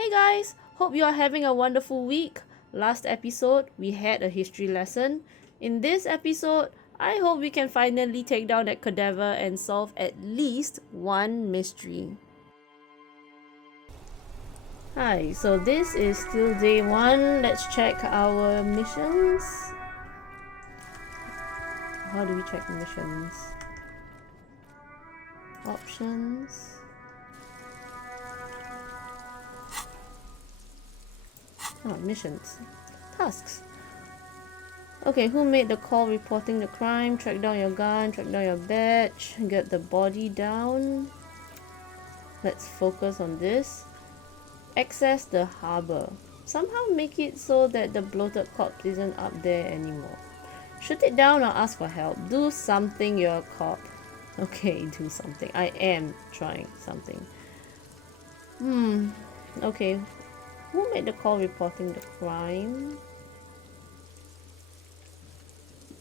Hey guys, hope you are having a wonderful week. Last episode, we had a history lesson. In this episode, I hope we can finally take down that cadaver and solve at least one mystery. Hi, so this is still day one. Let's check our missions. How do we check missions? Options. Missions. Tasks. Okay, who made the call reporting the crime? Track down your gun, track down your badge, get the body down. Let's focus on this. Access the harbor. Somehow make it so that the bloated corpse isn't up there anymore. Shoot it down or ask for help. Do something, you're a cop. Okay, do something. I am trying something. Okay. Who made the call reporting the crime?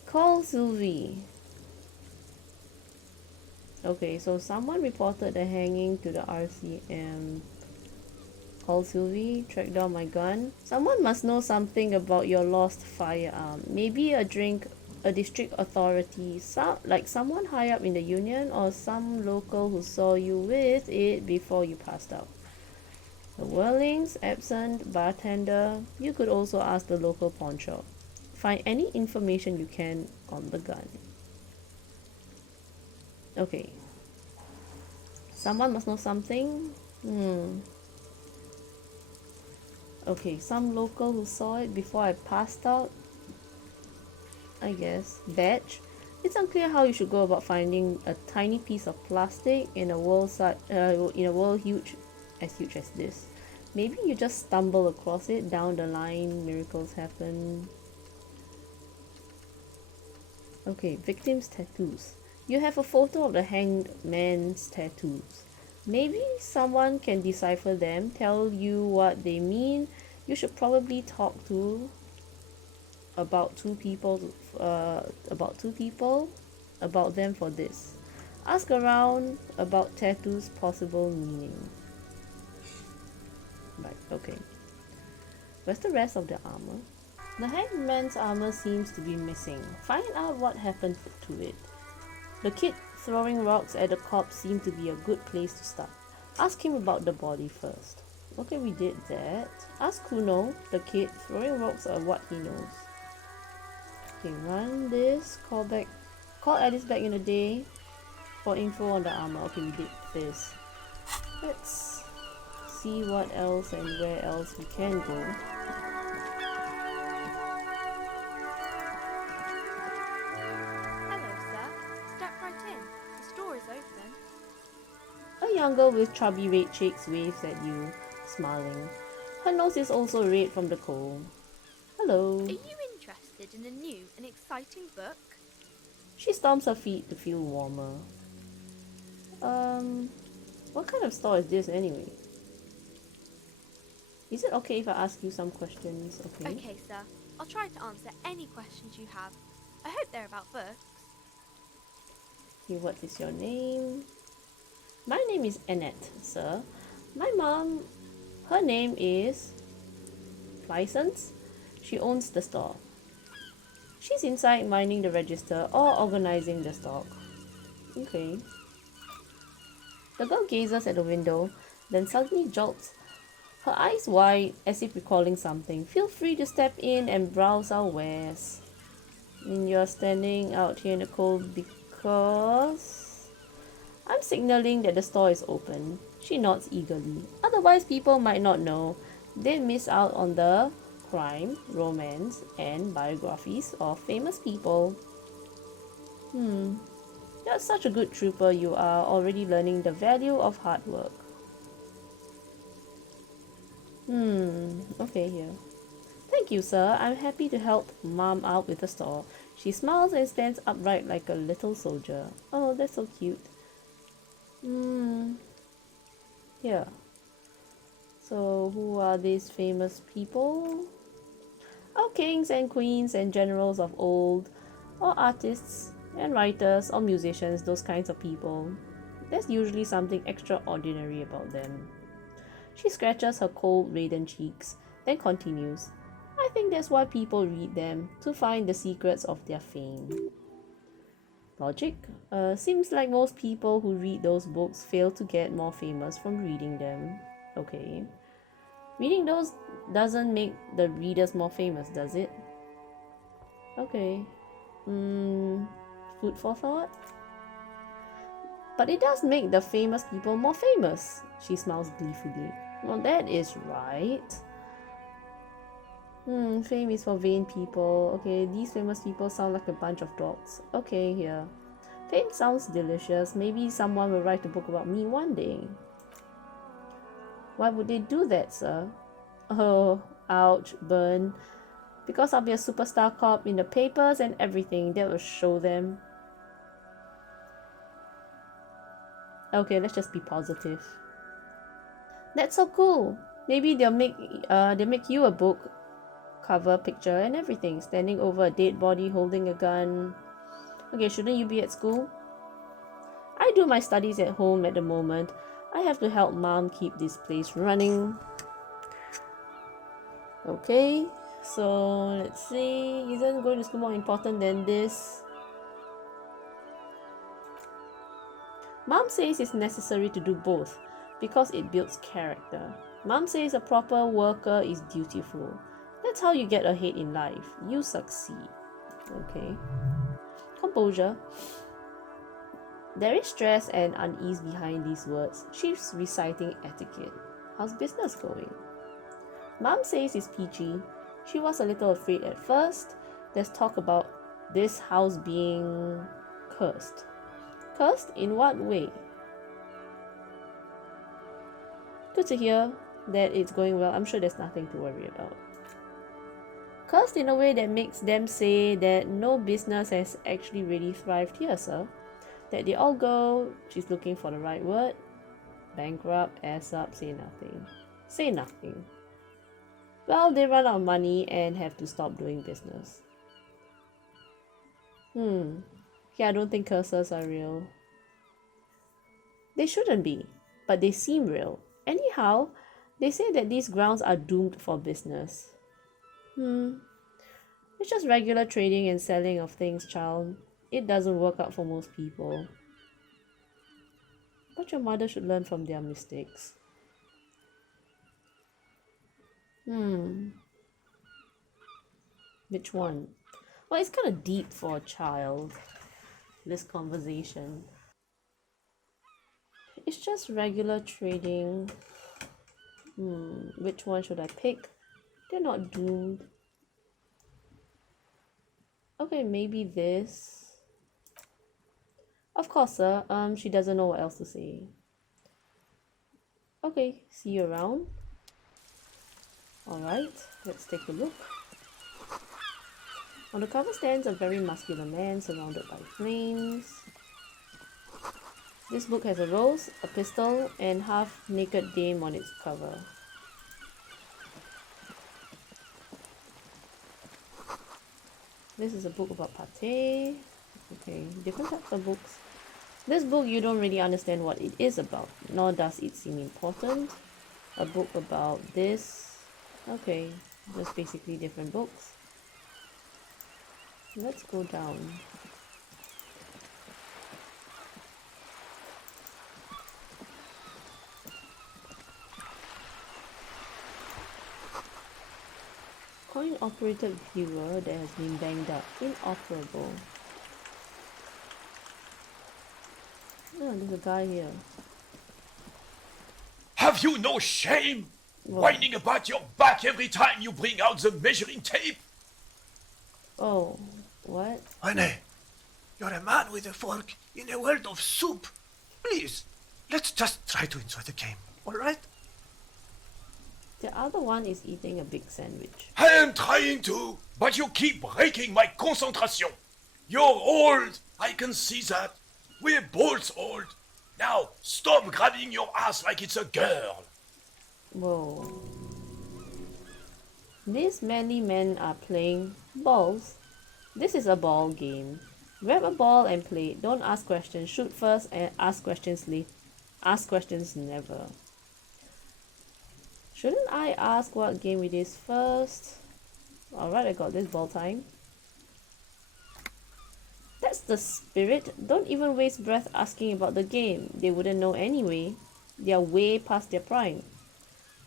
Call Sylvie. Okay, so someone reported the hanging to the RCM. Call Sylvie, track down my gun. Someone must know something about your lost firearm. Maybe a district authority, like someone high up in the union or some local who saw you with it before you passed out. The Whirlings, absent, bartender. You could also ask the local pawn shop. Find any information you can on the gun. Okay. Someone must know something. Okay, some local who saw it before I passed out. I guess. Badge. It's unclear how you should go about finding a tiny piece of plastic in a world huge as this. Maybe you just stumble across it down the line. Miracles happen. Okay, victim's tattoos. You have a photo of the hanged man's tattoos. Maybe someone can decipher them, tell you what they mean. You should probably talk to about two people about them for this. Ask around about tattoos' possible meaning. Right, okay. Where's the rest of the armor? The hanged man's armor seems to be missing. Find out what happened to it. The kid throwing rocks at the corpse seemed to be a good place to start. Ask him about the body first. Okay, we did that. Ask Kuno, the kid throwing rocks, what he knows. Okay, run this. Call Alice back in a day for info on the armor. Okay, we did this. Let's see what else and where else we can go. Hello, sir. Step right in. The store is open. A young girl with chubby red cheeks waves at you, smiling. Her nose is also red from the cold. Hello. Are you interested in a new and exciting book? She stomps her feet to feel warmer. What kind of store is this anyway? Is it okay if I ask you some questions? Okay, sir. I'll try to answer any questions you have. I hope they're about books. Okay, what is your name? My name is Annette, sir. My mom, her name is License. She owns the store. She's inside minding the register or organizing the stock. Okay. The girl gazes at the window, then suddenly jolts, her eyes wide as if recalling something. Feel free to step in and browse our wares. And you're standing out here in the cold because I'm signaling that the store is open. She nods eagerly. Otherwise, people might not know. They miss out on the crime, romance, and biographies of famous people. You're such a good trooper. You are already learning the value of hard work. Okay, here. Thank you, sir. I'm happy to help Mom out with the store. She smiles and stands upright like a little soldier. Oh, that's so cute. Here. So, who are these famous people? Oh, kings and queens and generals of old, or artists and writers or musicians, those kinds of people. There's usually something extraordinary about them. She scratches her cold, reddened cheeks, then continues. I think that's why people read them, to find the secrets of their fame. Logic? Seems like most people who read those books fail to get more famous from reading them. Okay. Reading those doesn't make the readers more famous, does it? Okay. Food for thought? But it does make the famous people more famous. She smiles gleefully. Well, that is right. Fame is for vain people. Okay, these famous people sound like a bunch of dogs. Okay, here. Fame sounds delicious. Maybe someone will write a book about me one day. Why would they do that, sir? Oh, ouch, burn. Because I'll be a superstar cop in the papers and everything. That will show them. Okay, let's just be positive. That's so cool. Maybe they'll make you a book cover picture and everything, standing over a dead body holding a gun. Okay, shouldn't you be at school? I do my studies at home at the moment. I have to help mom keep this place running. Okay, so let's see. Isn't going to school more important than this? Mom says it's necessary to do both because it builds character. Mom says a proper worker is dutiful. That's how you get ahead in life. You succeed. Okay. Composure. There is stress and unease behind these words. She's reciting etiquette. How's business going? Mom says it's peachy. She was a little afraid at first. There's talk about this house being cursed. Cursed? In what way? Good to hear that it's going well. I'm sure there's nothing to worry about. Cursed in a way that makes them say that no business has actually really thrived here, sir. That they all go, she's looking for the right word, bankrupt, ass up, say nothing. Say nothing. Well, they run out of money and have to stop doing business. Yeah, I don't think curses are real. They shouldn't be, but they seem real. Anyhow, they say that these grounds are doomed for business. It's just regular trading and selling of things, child. It doesn't work out for most people. But your mother should learn from their mistakes. Which one? Well, it's kind of deep for a child, this conversation. It's just regular trading. Which one should I pick? They're not doomed. Okay, maybe this. Of course, sir. She doesn't know what else to say. Okay, see you around. Alright, let's take a look. On the cover stands a very muscular man surrounded by flames. This book has a rose, a pistol, and half-naked dame on its cover. This is a book about pate. Okay, different types of books. This book, you don't really understand what it is about, nor does it seem important. A book about this. Okay, just basically different books. Let's go down. Coin-operated viewer that has been banged up. Inoperable. Oh, there's a guy here. Have you no shame? What? Whining about your back every time you bring out the measuring tape? Oh, what? René, you're a man with a fork in a world of soup. Please, let's just try to enjoy the game, alright? The other one is eating a big sandwich. I am trying to, but you keep breaking my concentration. You're old, I can see that. We're both old. Now, stop grabbing your ass like it's a girl. Whoa. These manly men are playing balls. This is a ball game. Grab a ball and play. Don't ask questions. Shoot first and ask questions later. Ask questions never. Shouldn't I ask what game it is first? Alright, I got this ball time. That's the spirit. Don't even waste breath asking about the game. They wouldn't know anyway. They are way past their prime.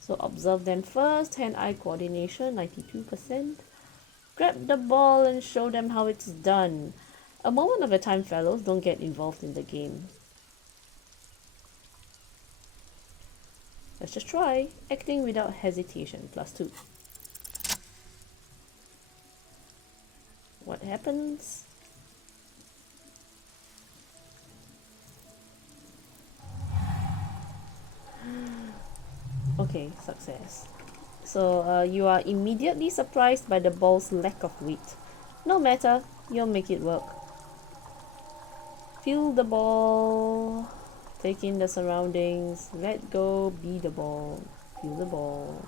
So observe them first. Hand-eye coordination, 92%. Grab the ball and show them how it's done. A moment of a time, fellows. Don't get involved in the game. Let's just try. Acting without hesitation, +2. What happens? Okay, success. So you are immediately surprised by the ball's lack of weight. No matter, you'll make it work. Feel the ball. Take in the surroundings. Let go, be the ball. Feel the ball.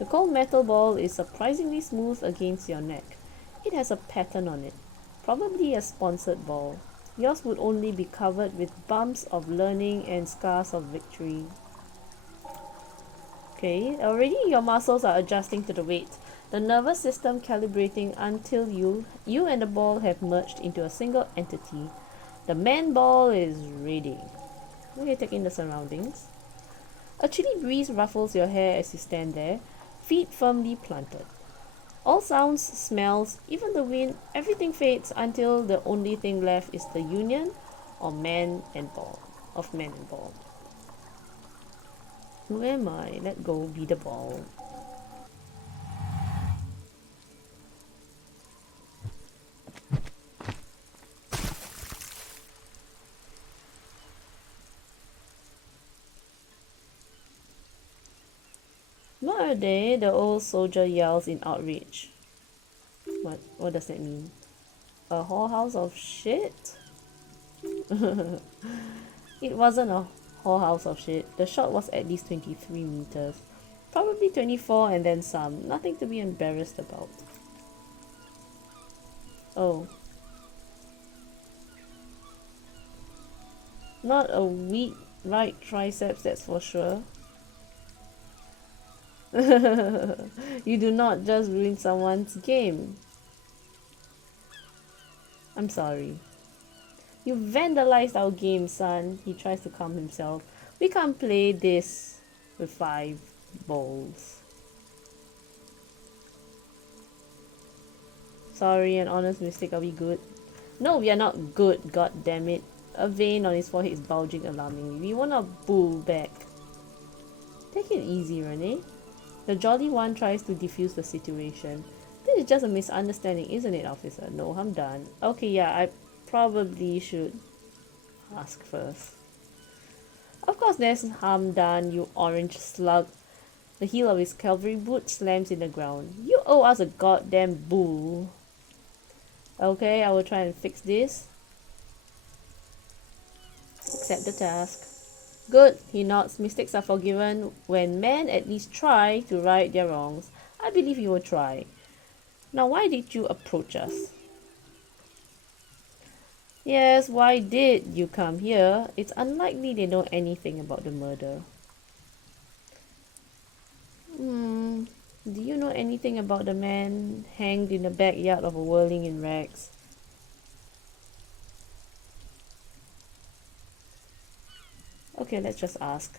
The cold metal ball is surprisingly smooth against your neck. It has a pattern on it. Probably a sponsored ball. Yours would only be covered with bumps of learning and scars of victory. Okay, already your muscles are adjusting to the weight. The nervous system calibrating until you and the ball have merged into a single entity. The man ball is ready. Okay, take in the surroundings. A chilly breeze ruffles your hair as you stand there, feet firmly planted. All sounds, smells, even the wind, everything fades until the only thing left is the union of man and ball. Who am I? Let go, be the ball. What are they? The old soldier yells in outrage. What does that mean? A whorehouse of shit? It wasn't a whorehouse of shit. The shot was at least 23 meters. Probably 24 and then some. Nothing to be embarrassed about. Oh. Not a weak right triceps, that's for sure. You do not just ruin someone's game. I'm sorry. You vandalized our game, son. He tries to calm himself. We can't play this with 5 balls. Sorry, an honest mistake. Are we good? No, we are not good. God damn it. A vein on his forehead is bulging alarmingly. We want a bull back. Take it easy, Renee. The jolly one tries to defuse the situation. This is just a misunderstanding, isn't it, officer? No, I'm done. Okay, yeah, I probably should ask first. Of course there's harm done, you orange slug. The heel of his cavalry boot slams in the ground. You owe us a goddamn bull. Okay, I will try and fix this. Accept the task. Good, he nods. Mistakes are forgiven when men at least try to right their wrongs. I believe you will try. Now why did you approach us? Yes, why did you come here? It's unlikely they know anything about the murder. Do you know anything about the man hanged in the backyard of a whirling in rags? Okay, let's just ask.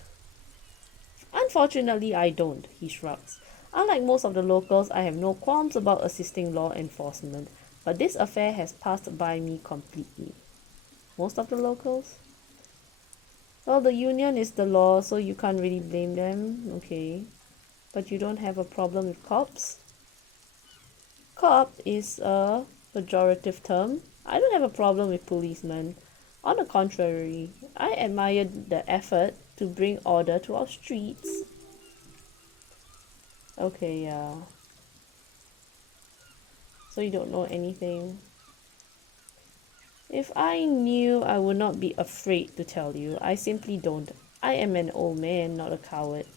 Unfortunately, I don't, he shrugs. Unlike most of the locals, I have no qualms about assisting law enforcement, but this affair has passed by me completely. Most of the locals? Well, the union is the law, so you can't really blame them. Okay. But you don't have a problem with cops? Cop is a pejorative term. I don't have a problem with policemen. On the contrary, I admire the effort to bring order to our streets. Okay, yeah. So you don't know anything? If I knew, I would not be afraid to tell you. I simply don't. I am an old man, not a coward.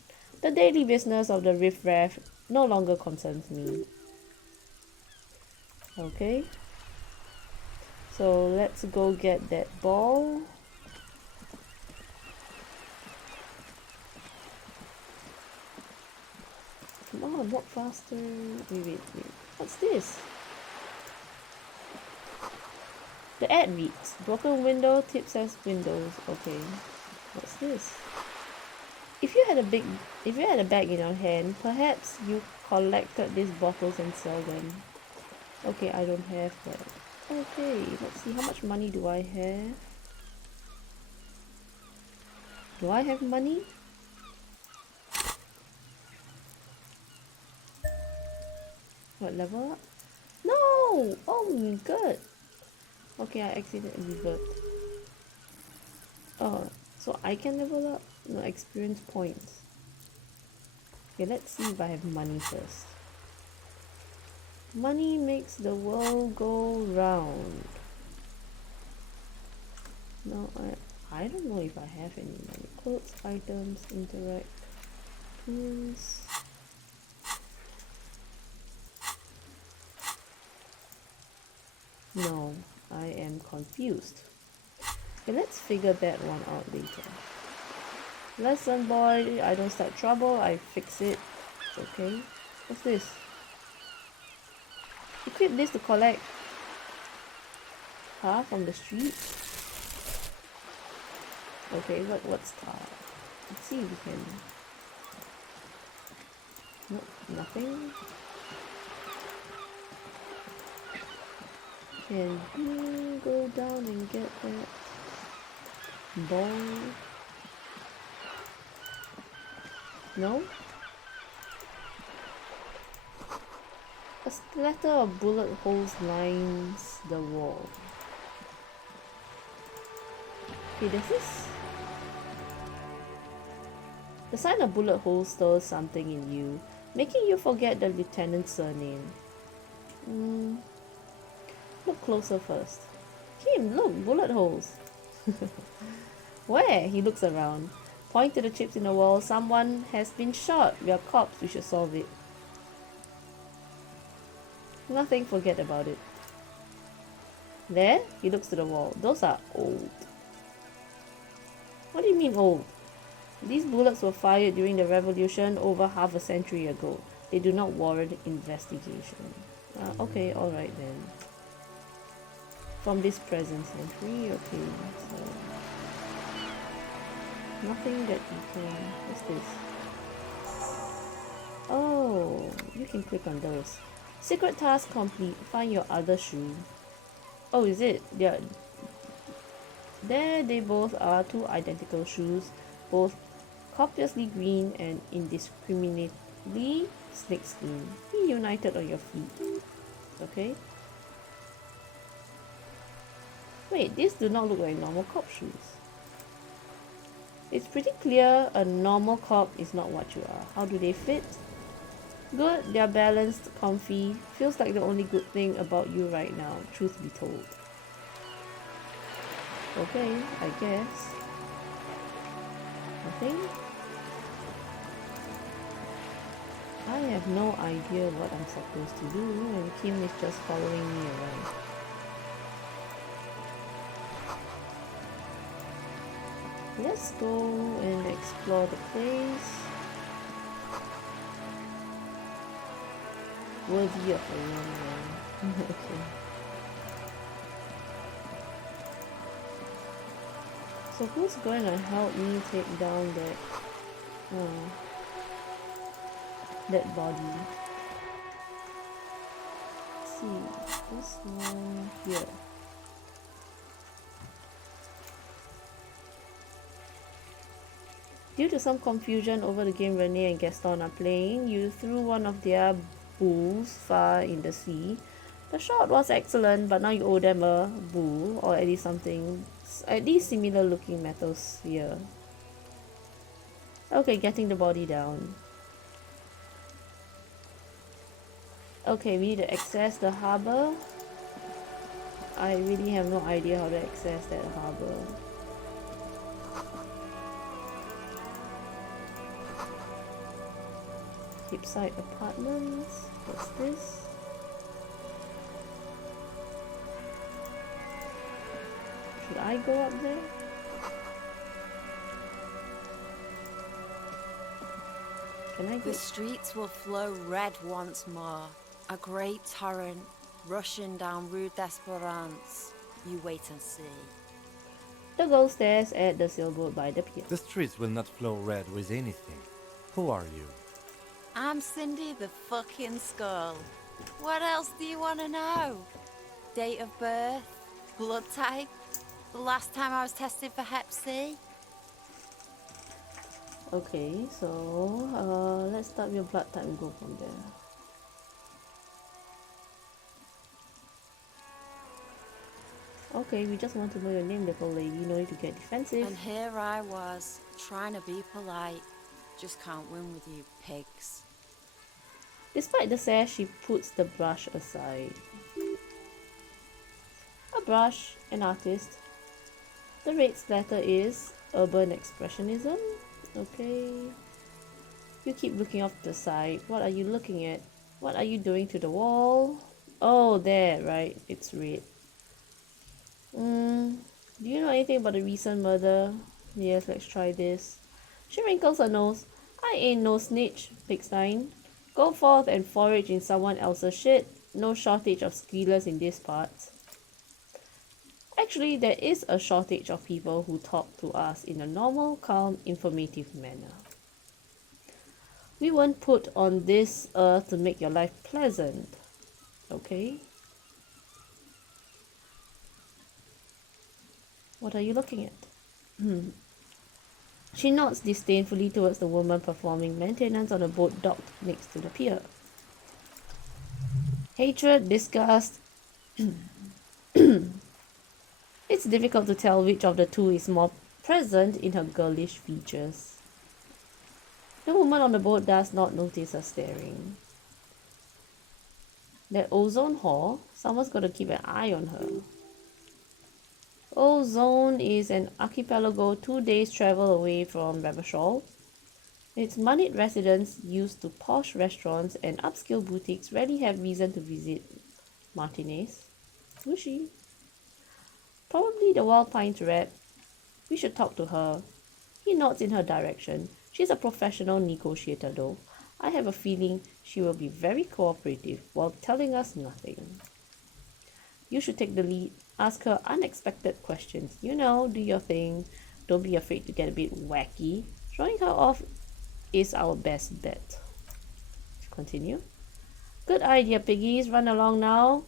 The daily business of the riffraff no longer concerns me. Okay. So let's go get that ball. on, walk faster. Wait. What's this? The ad reads, broken window, tip says windows. Okay. What's this? If you had a bag in your hand, perhaps you collected these bottles and sell them. Okay, I don't have that. Okay, let's see, how much money do I have? Do I have money? What, level up? No! Oh, good. Okay, I accidentally burped. Oh, so I can level up? No, experience points. Okay, let's see if I have money first. Money makes the world go round. No, I don't know if I have any money. Clothes, items, interact, tools. No, I am confused. Okay, let's figure that one out later. Lesson boy, I don't start trouble, I fix it. Okay. What's this? Equip this to collect tar from the street. Okay, what's tar? Let's see if we can. Nope, nothing. Can you go down and get that ball? No? A splatter of bullet holes lines the wall. Okay, there's this. The sign of bullet holes stirs something in you, making you forget the lieutenant's surname. Look closer first. Kim, look, bullet holes. Where? He looks around. Point to the chips in the wall. Someone has been shot. We are cops. We should solve it. Nothing, forget about it. There? He looks to the wall. Those are old. What do you mean old? These bullets were fired during the revolution over half a century ago. They do not warrant investigation. Okay, alright then. From this present century, okay, so... Nothing that you can... What's this? Oh, you can click on those. Secret task complete. Find your other shoe. Oh, is it? Yeah. There they both are, two identical shoes, both copiously green and indiscriminately snakeskin. Be united on your feet. Okay. Wait, these do not look like normal cop shoes. It's pretty clear a normal cop is not what you are. How do they fit? Good, they're balanced, comfy. Feels like the only good thing about you right now, truth be told. Okay, I guess. Nothing? I have no idea what I'm supposed to do, and Kim is just following me around. Let's go and explore the place. Worthy of a young man. Okay. So who's going to help me take down that body? Let's see, this one here. Due to some confusion over the game Renee and Gaston are playing, you threw one of their bulls far in the sea. The shot was excellent, but now you owe them a bull, or at least something, at least similar looking metal sphere. Okay, getting the body down. Okay, we need to access the harbor. I really have no idea how to access that harbor. Hipside Apartments. What's this? Should I go up there? Can I The go? streets will flow red once more. A great torrent rushing down Rue d'Esperance. You wait and see. The girl stares at the sailboat by the pier. The streets will not flow red with anything. Who are you? I'm Cindy the fucking Skull. What else do you want to know? Date of birth? Blood type? The last time I was tested for Hep C? Okay, so let's start with your blood type and go from there. Okay, we just want to know your name, little lady. No need to get defensive. And here I was, trying to be polite. Just can't win with you pigs. Despite the sash, she puts the brush aside. A brush, an artist. The red splatter is urban expressionism. Okay. You keep looking off to the side. What are you looking at? What are you doing to the wall? Oh, there, right. It's red. Do you know anything about the recent murder? Yes, let's try this. She wrinkles her nose. I ain't no snitch, Pigstein. Go forth and forage in someone else's shit. No shortage of squealers in this part. Actually, there is a shortage of people who talk to us in a normal, calm, informative manner. We weren't put on this earth to make your life pleasant. Okay? What are you looking at? She nods disdainfully towards the woman performing maintenance on a boat docked next to the pier. Hatred, disgust. It's difficult to tell which of the two is more present in her girlish features. The woman on the boat does not notice her staring. That ozone whore, someone's got to keep an eye on her. Ozone is an archipelago 2 days travel away from Ravachol. Its moneyed residents used to posh restaurants and upscale boutiques rarely have reason to visit Martinez. Sushi. Probably the Wild Pines rep. We should talk to her. He nods in her direction. She's a professional negotiator though. I have a feeling she will be very cooperative while telling us nothing. You should take the lead. Ask her unexpected questions. You know, do your thing. Don't be afraid to get a bit wacky. Throwing her off is our best bet. Continue. Good idea, piggies. Run along now.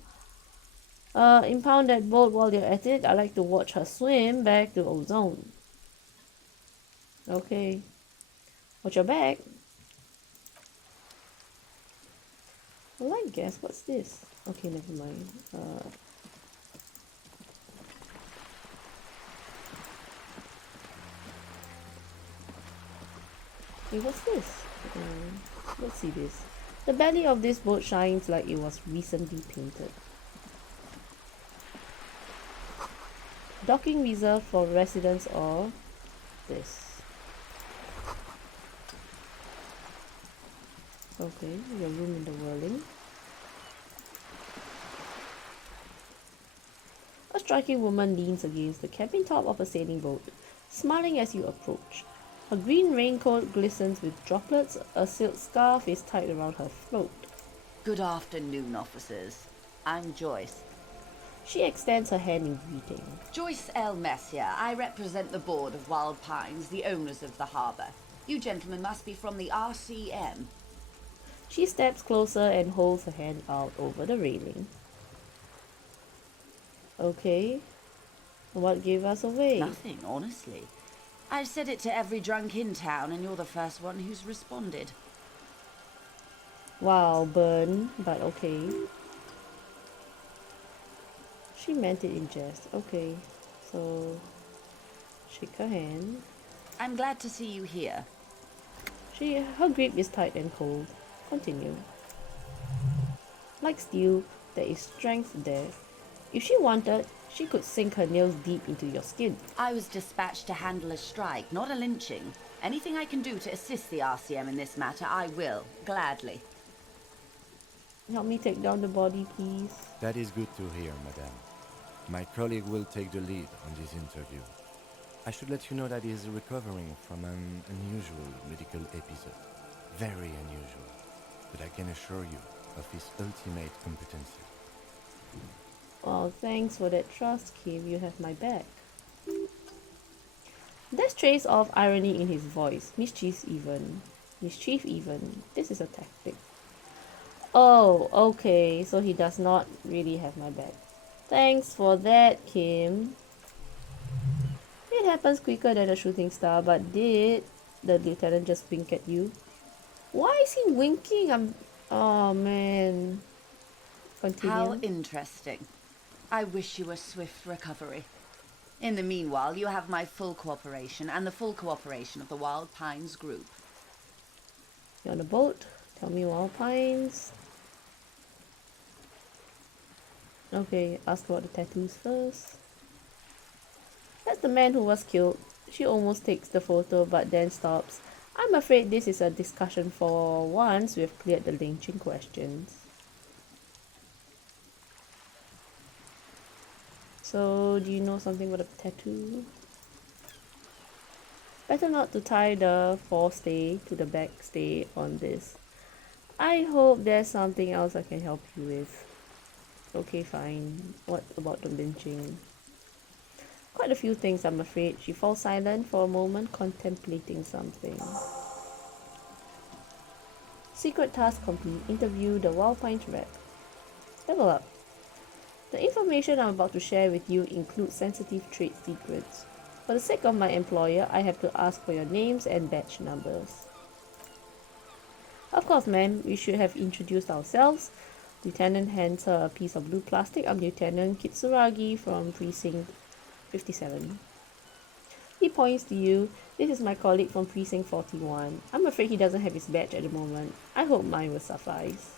Impound that boat while you're at it. I like to watch her swim back to Ozone. Okay. Watch your back. Well, I guess. What's this? Okay, never mind. Hey, what's this? Let's see this. The belly of this boat shines like it was recently painted. Docking reserved for residents of this. Okay, your room in the whirling. A striking woman leans against the cabin top of a sailing boat, smiling as you approach. Her green raincoat glistens with droplets. A silk scarf is tied around her throat. Good afternoon, officers. I'm Joyce. She extends her hand in greeting. Joyce L. Messier. I represent the board of Wild Pines, the owners of the harbour. You gentlemen must be from the RCM. She steps closer and holds her hand out over the railing. Okay. What gave us away? Nothing, honestly. I've said it to every drunk in town, and you're the first one who's responded. Wow, burn, but okay. She meant it in jest. Okay, so shake her hand. I'm glad to see you here. Her grip is tight and cold. Continue. Like steel, there is strength there. If she wanted, she could sink her nails deep into your skin. I was dispatched to handle a strike, not a lynching. Anything I can do to assist the RCM in this matter, I will, gladly. Help me take down the body, please. That is good to hear, madame. My colleague will take the lead on this interview. I should let you know that he is recovering from an unusual medical episode. Very unusual, but I can assure you of his ultimate competency. Well, thanks for that trust, Kim. You have my back. There's trace of irony in his voice. Mischief even. Mischief even. This is a tactic. Oh, okay. So he does not really have my back. Thanks for that, Kim. It happens quicker than a shooting star, but did the lieutenant just wink at you? Why is he winking? Oh man. How Continue. interesting. I wish you a swift recovery. In the meanwhile, you have my full cooperation and the full cooperation of the Wild Pines group. You're on a boat. Tell me Wild Pines. Okay, ask about the tattoos first. That's the man who was killed. She almost takes the photo but then stops. I'm afraid this is a discussion for once we've cleared the lynching questions. So, do you know something about a tattoo? Better not to tie the forestay to the backstay on this. I hope there's something else I can help you with. Okay, fine. What about the lynching? Quite a few things, I'm afraid. She falls silent for a moment, contemplating something. Secret task complete. Interview the Wild Pines rep. Level up. The information I'm about to share with you includes sensitive trade secrets. For the sake of my employer, I have to ask for your names and badge numbers. Of course, ma'am, we should have introduced ourselves. Lieutenant hands her a piece of blue plastic. I'm Lieutenant Kitsuragi from Precinct 57. He points to you. This is my colleague from Precinct 41. I'm afraid he doesn't have his badge at the moment. I hope mine will suffice.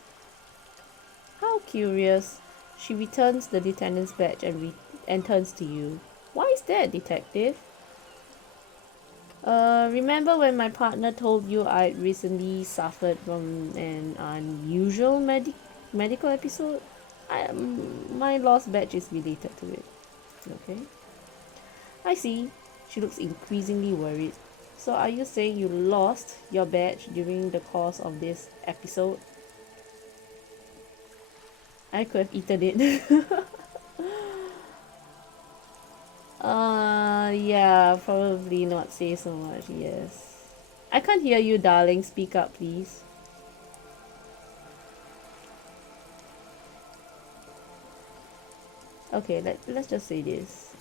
How curious. She returns the lieutenant's badge and turns to you. Why is that, detective? Remember when my partner told you I'd recently suffered from an unusual medical episode? My lost badge is related to it. Okay. I see. She looks increasingly worried. So are you saying you lost your badge during the course of this episode? I could have eaten it. Yeah, probably not say so much, yes. I can't hear you, darling. Speak up, please. Okay, let's just say this.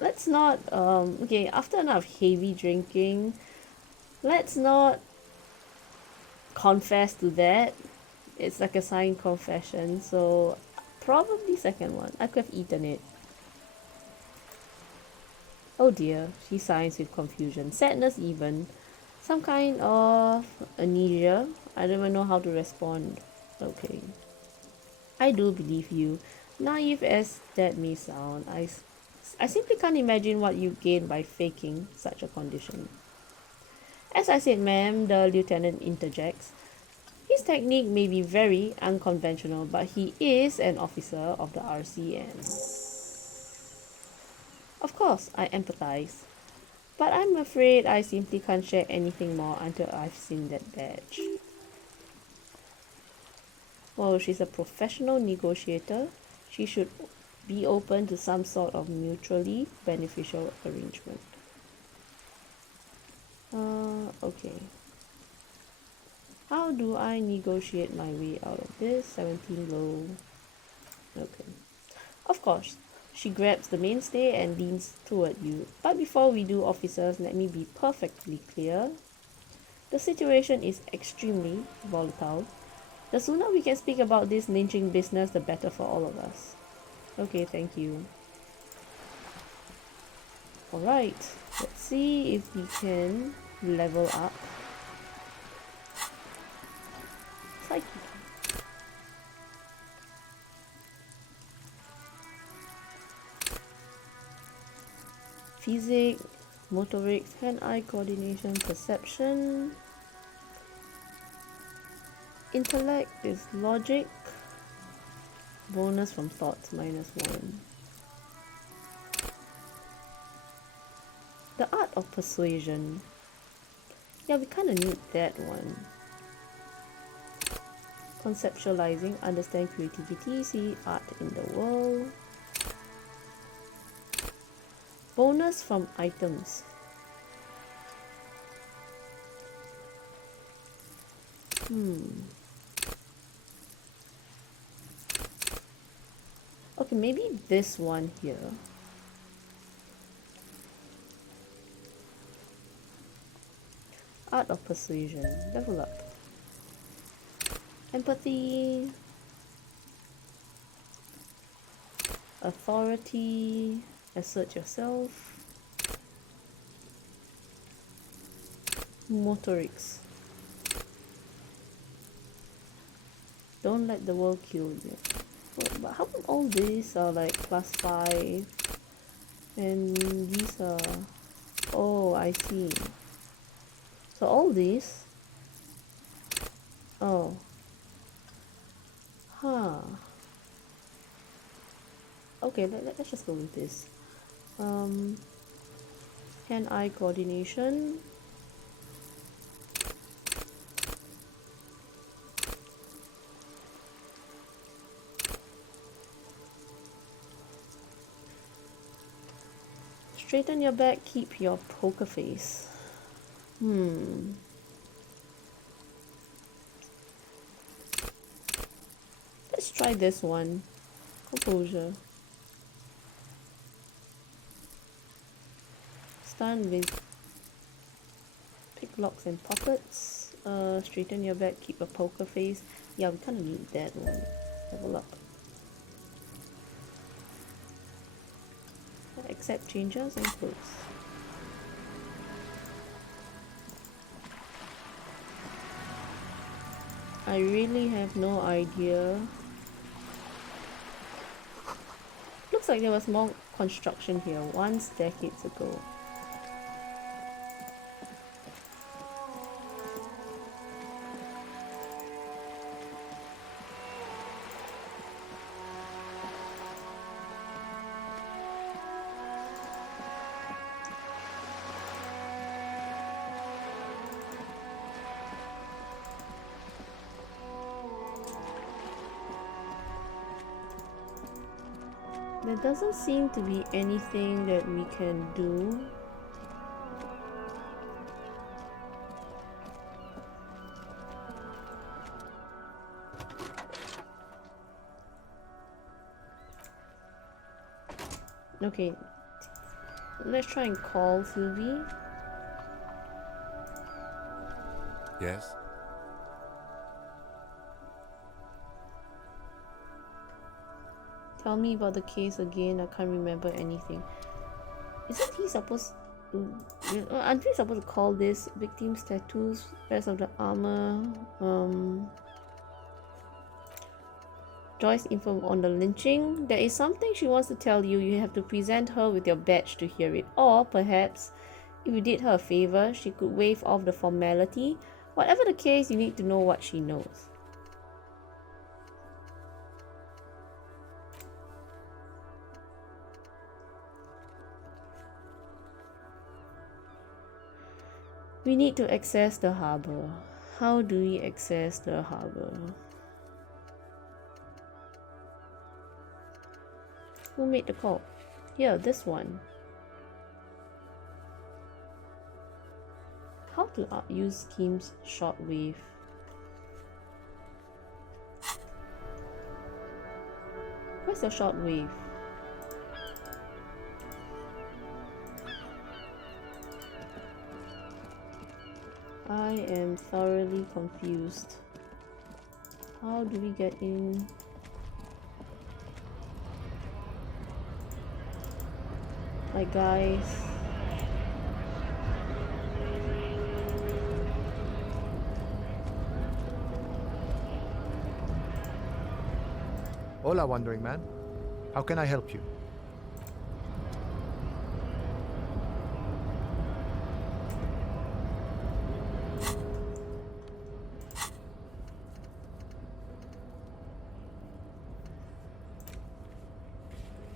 Let's not, okay, after enough heavy drinking, let's not confess to that. It's like a signed confession, so probably second one. I could have eaten it. Oh dear, she sighs with confusion, sadness even. Some kind of amnesia. I don't even know how to respond. Okay. I do believe you. Naive as that may sound, I simply can't imagine what you gain by faking such a condition. As I said, ma'am, the lieutenant interjects. His technique may be very unconventional, but he is an officer of the RCN. Of course, I empathize. But I'm afraid I simply can't share anything more until I've seen that badge. Well, she's a professional negotiator. She should be open to some sort of mutually beneficial arrangement. Okay. How do I negotiate my way out of this? 17 low. Okay. Of course. She grabs the mainstay and leans toward you. But before we do, officers, let me be perfectly clear. The situation is extremely volatile. The sooner we can speak about this lynching business, the better for all of us. Okay, thank you. Alright, let's see if we can level up. Psyche. Physics, motorics, hand-eye coordination, perception. Intellect is logic. Bonus from thoughts, -1. The art of persuasion. Yeah, we kind of need that one. Conceptualizing, understand creativity, see art in the world. Bonus from items. Okay, maybe this one here. Art of persuasion. Level up. Empathy. Authority. Assert yourself. Motorics. Don't let the world kill you. But how come all these are like +5 and these are... Oh, I see. So all these... Oh. Huh. Okay, let's just go with this. Hand-eye coordination. Straighten your back, keep your poker face. Let's try this one. Composure. Stun with pick locks and pockets. Straighten your back, keep a poker face. Yeah, we kind of need that one. Level up. Accept changes and close. I really have no idea. Looks like there was more construction here once decades ago. There doesn't seem to be anything that we can do. Okay, let's try and call Sylvie. Yes? Tell me about the case again, I can't remember anything. Isn't he supposed to... aren't we supposed to call this victims' tattoos, rest of the armor, Joy's info on the lynching? There is something she wants to tell you, you have to present her with your badge to hear it. Or perhaps, if you did her a favor, she could waive off the formality. Whatever the case, you need to know what she knows. We need to access the harbor. How do we access the harbor? Who made the call? Here, this one. How to use Kim's shortwave? Where's your shortwave? I am thoroughly confused. How do we get in? Like, guys. Hola, Wandering Man. How can I help you?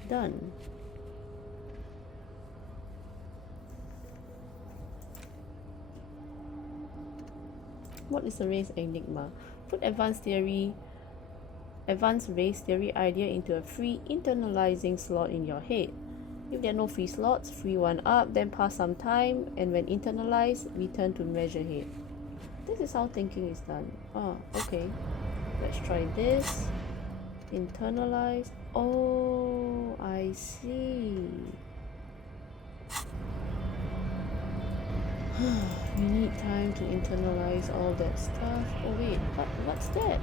Done. What is a race enigma? Put advanced race theory idea into a free internalizing slot in your head. If there are no free slots, free one up, then pass some time, and when internalized, return to Measurehead. This is how thinking is done. Ah, okay. Let's try this. Internalize. Oh, I see. We need time to internalize all that stuff. Oh wait, what's that?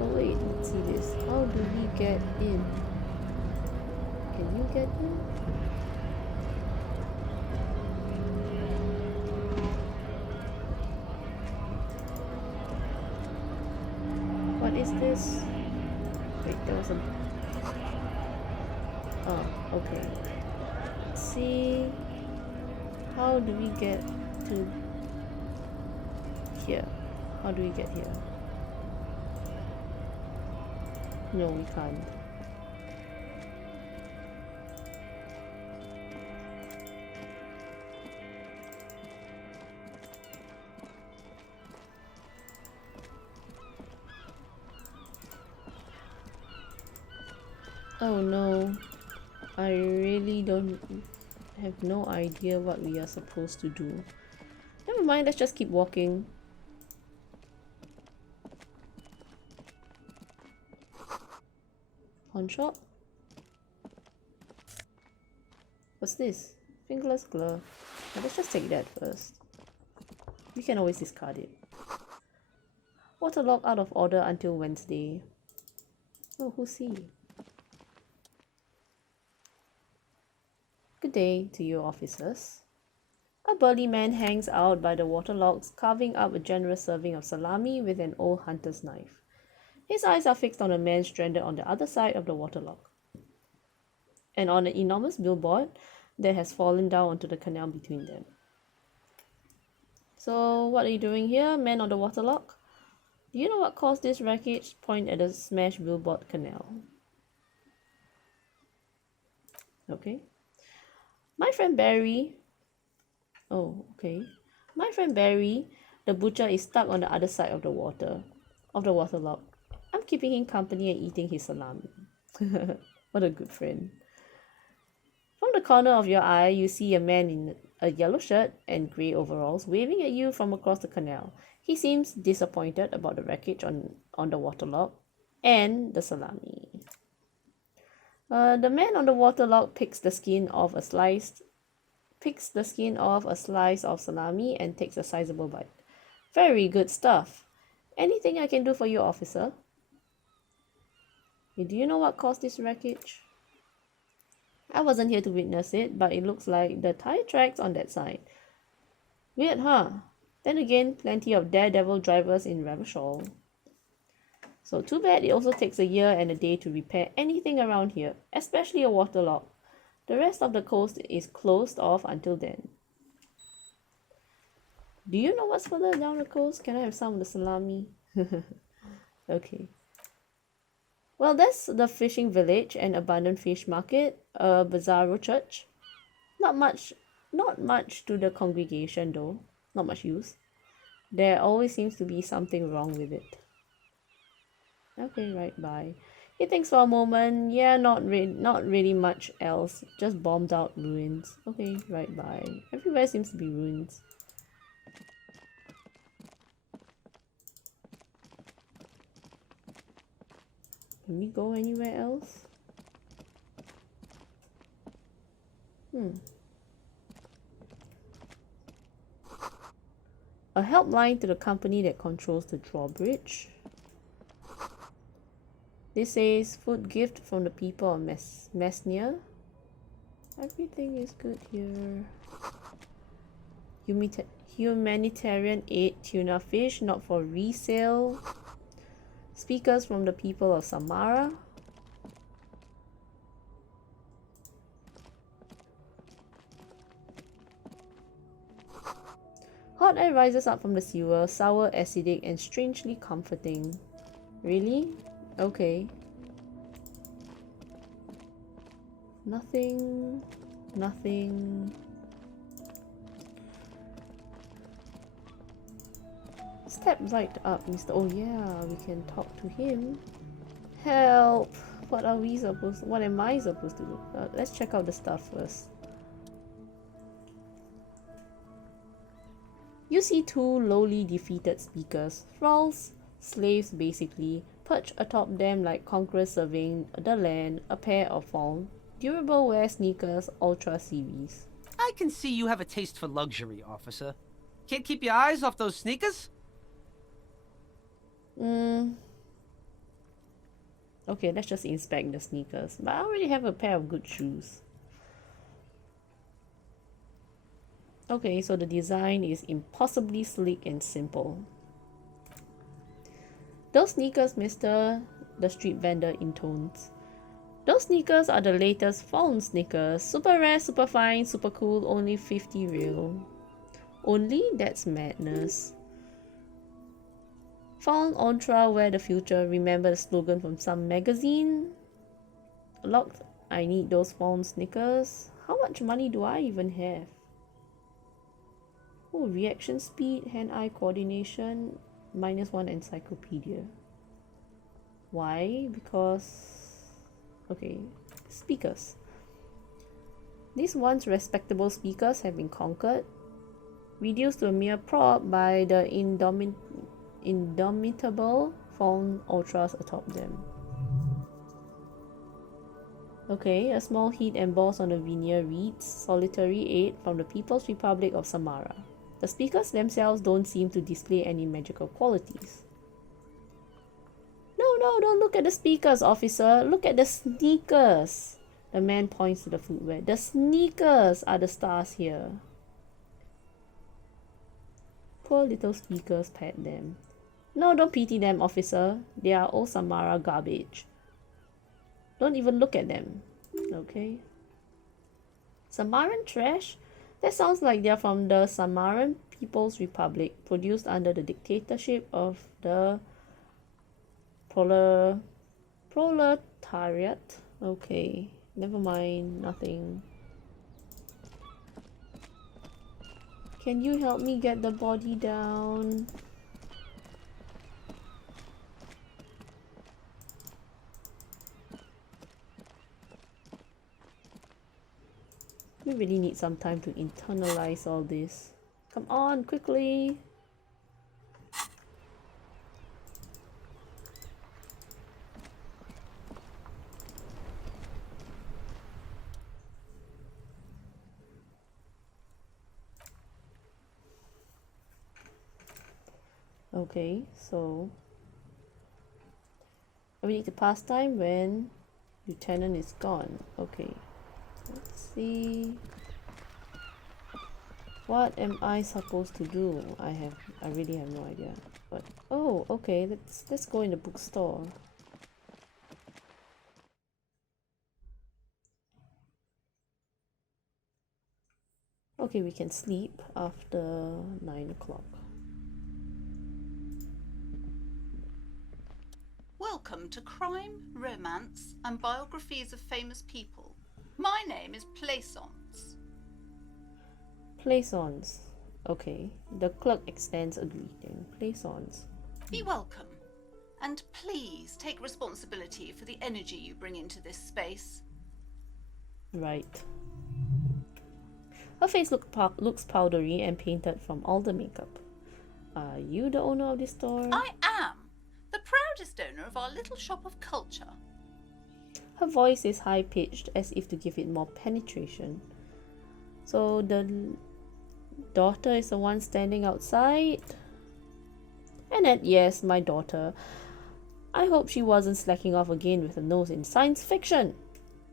Oh wait, let's see this. How do we get in? Can you get in? What is this? Wait, there was a... Oh, okay. Let's see. How do we get to here? How do we get here? No, we can't. Oh no, I really have no idea what we are supposed to do. Never mind, let's just keep walking. Pawn shop? What's this? Fingerless glove. Oh, let's just take that first. We can always discard it. Waterlock out of order until Wednesday. Oh, who's he? Good day to you, officers. A burly man hangs out by the waterlocks, carving up a generous serving of salami with an old hunter's knife. His eyes are fixed on a man stranded on the other side of the waterlock, and on an enormous billboard that has fallen down onto the canal between them. So, what are you doing here, man on the waterlock? Do you know what caused this wreckage? Point at the smashed billboard canal. Okay. My friend Barry... Oh, okay. My friend Barry, the butcher, is stuck on the other side of the waterlock. I'm keeping him company and eating his salami. What a good friend. From the corner of your eye, you see a man in a yellow shirt and grey overalls waving at you from across the canal. He seems disappointed about the wreckage on the waterlock and the salami. The man on the waterlock picks the skin off a slice of salami and takes a sizable bite. Very good stuff. Anything I can do for you, officer? Do you know what caused this wreckage? I wasn't here to witness it, but it looks like the tire tracks on that side. Weird, huh? Then again, plenty of daredevil drivers in Ravachol. So too bad it also takes a year and a day to repair anything around here, especially a waterlock. The rest of the coast is closed off until then. Do you know what's further down the coast? Can I have some of the salami? Okay. Well, that's the fishing village, an abundant fish market, a bizarro church. Not much to the congregation though. Not much use. There always seems to be something wrong with it. Okay, right, bye. He thinks for a moment. Yeah, not really much else. Just bombed out ruins. Okay, right, bye. Everywhere seems to be ruins. Can we go anywhere else? A helpline to the company that controls the drawbridge. This says food gift from the people of Mesnia. Everything is good here. Humanitarian aid tuna fish, not for resale. Speakers from the people of Samara. Hot air rises up from the sewer, sour, acidic, and strangely comforting. Really? Okay. Nothing. Step right up, Mr. Oh yeah, we can talk to him. Help! What am I supposed to do? Let's check out the stuff first. You see two lowly defeated speakers, thralls, slaves basically, perched atop them like conquerors surveying the land, a pair of fallen, durable wear sneakers, Ultra series. I can see you have a taste for luxury, officer. Can't keep your eyes off those sneakers? Okay, let's just inspect the sneakers. But I already have a pair of good shoes. Okay, so the design is impossibly sleek and simple. Those sneakers, mister, the street vendor intones. Those sneakers are the latest fallen sneakers. Super rare, super fine, super cool, only 50 real. Only? That's madness. Fallen Ultra, wear the future. Remember the slogan from some magazine? Locked, I need those fallen sneakers. How much money do I even have? Oh, reaction speed, hand-eye coordination, -1 encyclopedia. Why? Because... okay, speakers. These once respectable speakers have been conquered, reduced to a mere prop by the indomitable fallen ultras atop them. Okay, a small heat embossed on the veneer reads, Solitary Aid from the People's Republic of Samara. The speakers themselves don't seem to display any magical qualities. No, don't look at the speakers, officer. Look at the sneakers. The man points to the footwear. The sneakers are the stars here. Poor little speakers pat them. No, don't pity them, officer. They are old Samara garbage. Don't even look at them. Okay. Samaran trash? That sounds like they're from the Samaran People's Republic, produced under the dictatorship of the proletariat. Okay, never mind, nothing. Can you help me get the body down? We really need some time to internalize all this. Come on, quickly! Okay, so we need to pass time when Lieutenant is gone. Okay, let's see. What am I supposed to do? I really have no idea. But oh, okay, let's go in the bookstore. Okay, we can sleep after 9 o'clock. Welcome to Crime, Romance and Biographies of Famous People. My name is Plaisance. Plaisance. Okay, the clerk extends a greeting. Plaisance. Be welcome, and please take responsibility for the energy you bring into this space. Right. Her face looks powdery and painted from all the makeup. Are you the owner of this store? I am the proudest owner of our little shop of culture. Her voice is high-pitched, as if to give it more penetration. So the daughter is the one standing outside? Annette, yes, my daughter. I hope she wasn't slacking off again with her nose in science fiction.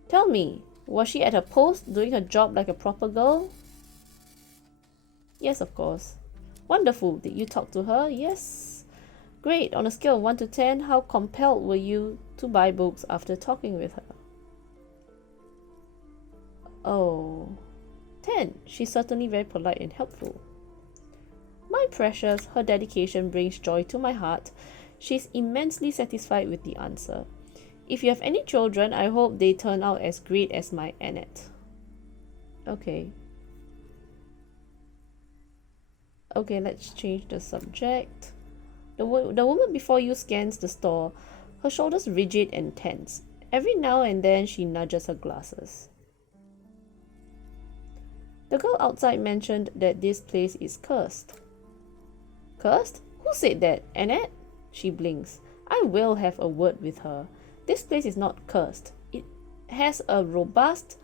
Tell me, was she at her post, doing her job like a proper girl? Yes, of course. Wonderful. Did you talk to her? Yes. Great. On a scale of 1 to 10, how compelled were you to buy books after talking with her? Oh, 10. She's certainly very polite and helpful. My precious, her dedication brings joy to my heart. She's immensely satisfied with the answer. If you have any children, I hope they turn out as great as my Annette. Okay. Okay, let's change the subject. The woman before you scans the store, her shoulders rigid and tense. Every now and then she nudges her glasses. The girl outside mentioned that this place is cursed. Cursed? Who said that? Annette? She blinks. I will have a word with her. This place is not cursed. It has a robust,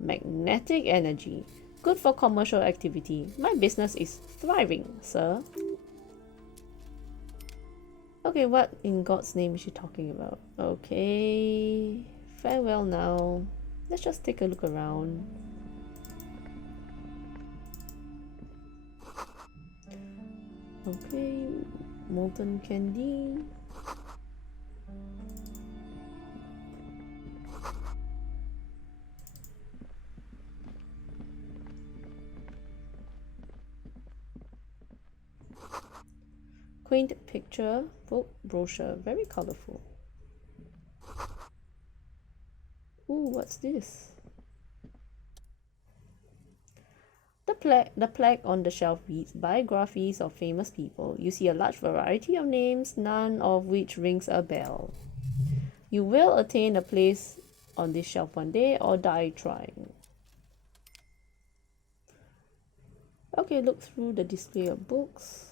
magnetic energy. Good for commercial activity. My business is thriving, sir. Okay, what in God's name is she talking about? Okay, farewell now. Let's just take a look around. Okay, molten candy. Quaint picture, book, brochure, very colorful. Ooh, what's this? The plaque on the shelf reads biographies of famous people. You see a large variety of names, none of which rings a bell. You will attain a place on this shelf one day or die trying. Okay, look through the display of books.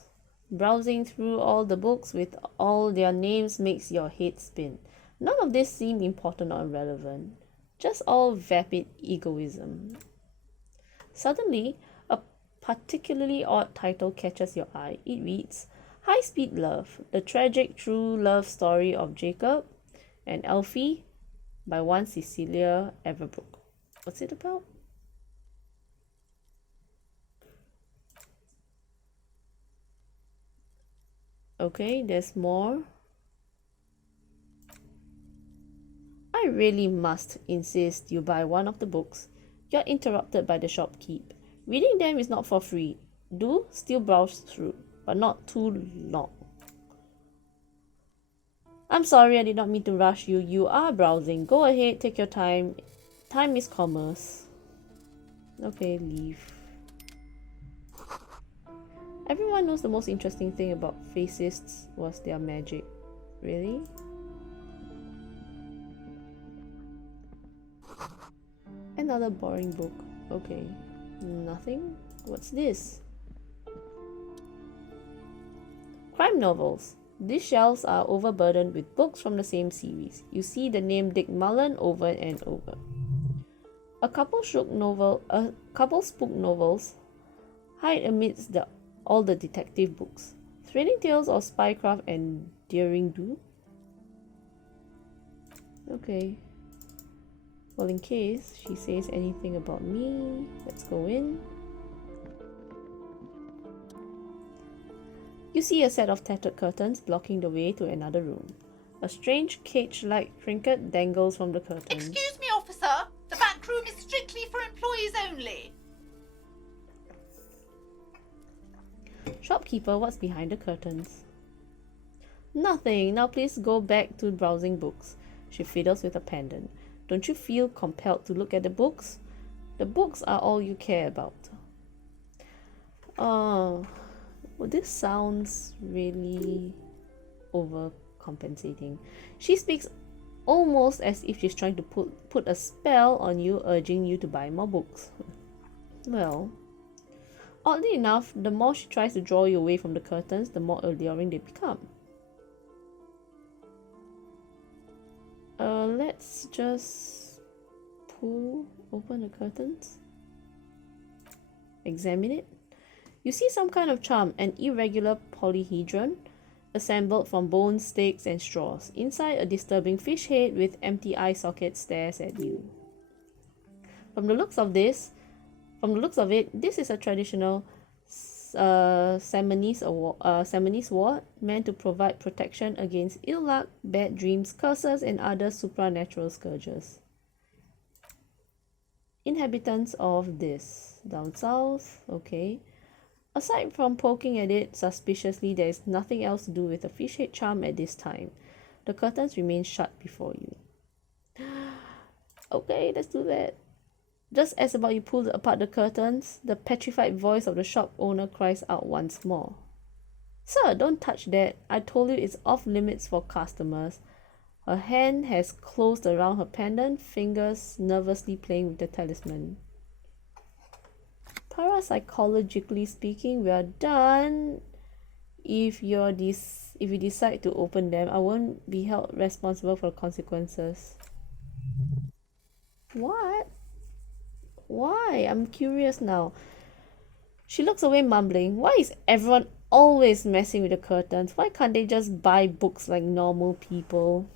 Browsing through all the books with all their names makes your head spin. None of this seem important or relevant. Just all vapid egoism. Suddenly, a particularly odd title catches your eye. It reads, High Speed Love, the tragic true love story of Jacob and Elfie by one Cecilia Everbrook. What's it about? Okay, there's more. I really must insist you buy one of the books. You're interrupted by the shopkeep. Reading them is not for free. Do still browse through, but not too long. I'm sorry, I did not mean to rush you. You are browsing. Go ahead, take your time. Time is commerce. Okay, leave. Everyone knows the most interesting thing about fascists was their magic. Really? Another boring book. Okay. Nothing? What's this? Crime novels. These shelves are overburdened with books from the same series. You see the name Dick Mullen over and over. A couple spook novels hide amidst all the detective books. Thrilling tales of spycraft and daring do. Okay. Well, in case she says anything about me, let's go in. You see a set of tattered curtains blocking the way to another room. A strange cage-like trinket dangles from the curtains. Excuse me, officer. The back room is strictly for employees only. Shopkeeper, what's behind the curtains? Nothing. Now please go back to browsing books. She fiddles with a pendant. Don't you feel compelled to look at the books? The books are all you care about. Oh, well, this sounds really overcompensating. She speaks almost as if she's trying to put a spell on you, urging you to buy more books. Well, oddly enough, the more she tries to draw you away from the curtains, the more alluring they become. Let's just pull open the curtains. Examine it. You see some kind of charm, an irregular polyhedron assembled from bones, sticks, and straws. Inside, a disturbing fish head with empty eye sockets stares at you. From the looks of it, this is a traditional Samanese ward meant to provide protection against ill luck, bad dreams, curses, and other supernatural scourges. Inhabitants of this. Down south, okay. Aside from poking at it suspiciously, there is nothing else to do with the fish head charm at this time. The curtains remain shut before you. Okay, let's do that. Just as about you pull apart the curtains, the petrified voice of the shop owner cries out once more. Sir, don't touch that. I told you it's off limits for customers. Her hand has closed around her pendant, fingers nervously playing with the talisman. Parapsychologically speaking, we are done. If you decide to open them, I won't be held responsible for the consequences. What? Why? I'm curious now. She looks away, mumbling. Why is everyone always messing with the curtains? Why can't they just buy books like normal people?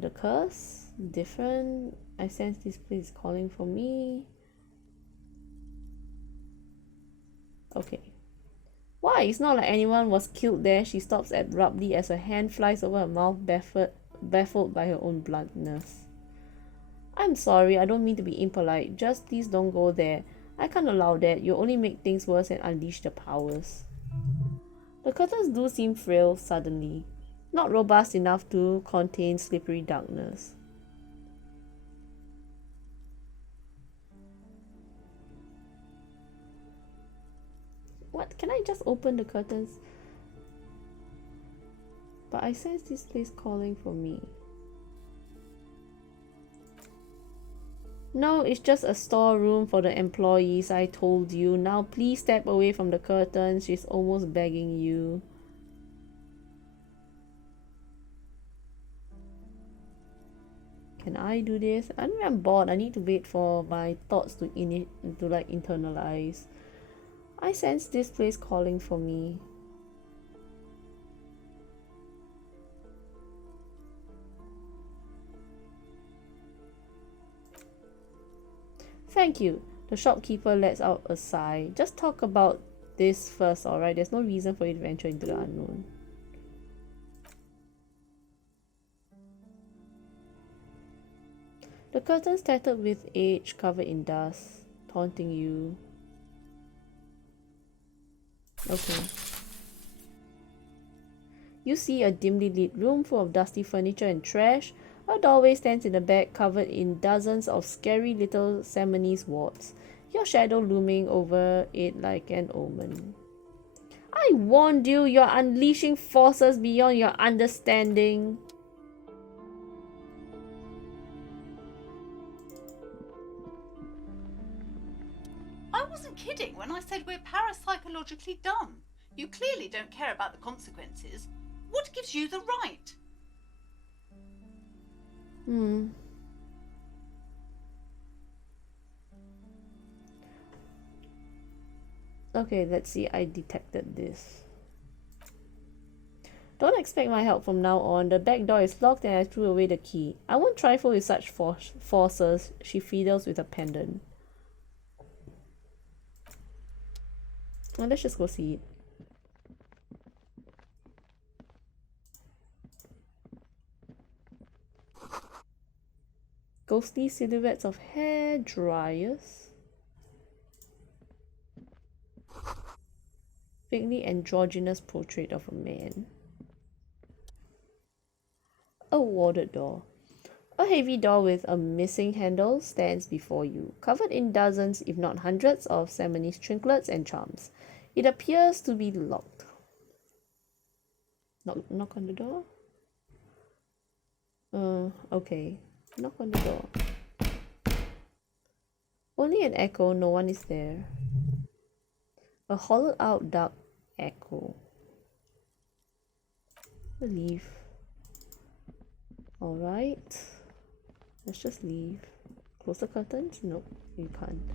The curse? Different. I sense this place is calling for me. Okay. Why? It's not like anyone was killed there. She stops abruptly as her hand flies over her mouth, baffled by her own bluntness. I'm sorry, I don't mean to be impolite. Just please don't go there. I can't allow that. You'll only make things worse and unleash the powers. The curtains do seem frail suddenly. Not robust enough to contain slippery darkness. What? Can I just open the curtains? But I sense this place calling for me. No, it's just a storeroom for the employees, I told you. Now please step away from the curtains. She's almost begging you. Can I do this? I mean, I'm bored. I need to wait for my thoughts to internalize. I sense this place calling for me. Thank you. The shopkeeper lets out a sigh. Just talk about this first, alright? There's no reason for you to venture into the unknown. The curtains tattered with age, covered in dust, taunting you. Okay. You see a dimly lit room full of dusty furniture and trash. A doorway stands in the back, covered in dozens of scary little Siamese warts, your shadow looming over it like an omen. I warned you, you're unleashing forces beyond your understanding. I wasn't kidding when I said we're parapsychologically dumb. You clearly don't care about the consequences. What gives you the right? Okay, let's see. I detected this. Don't expect my help from now on. The back door is locked and I threw away the key. I won't trifle with such forces. She fiddles with a pendant. Well, let's just go see it. Ghostly silhouettes of hair dryers. Vaguely androgynous portrait of a man. A warded door. A heavy door with a missing handle stands before you, covered in dozens, if not hundreds, of Siamese trinkets and charms. It appears to be locked. Knock on the door? Okay. Knock on the door. Only an echo, no one is there. A hollowed out dark echo. Leave. Alright. Let's just leave. Close the curtains? Nope, you can't.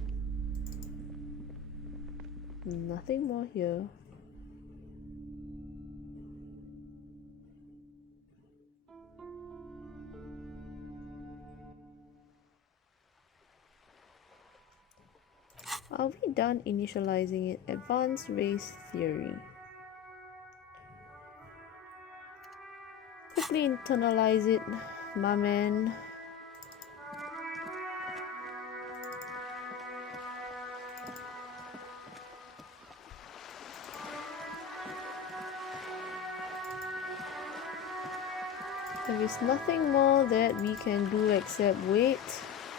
Nothing more here. Are we done initializing it? Advanced race theory. Quickly internalize it, my man. There is nothing more that we can do except wait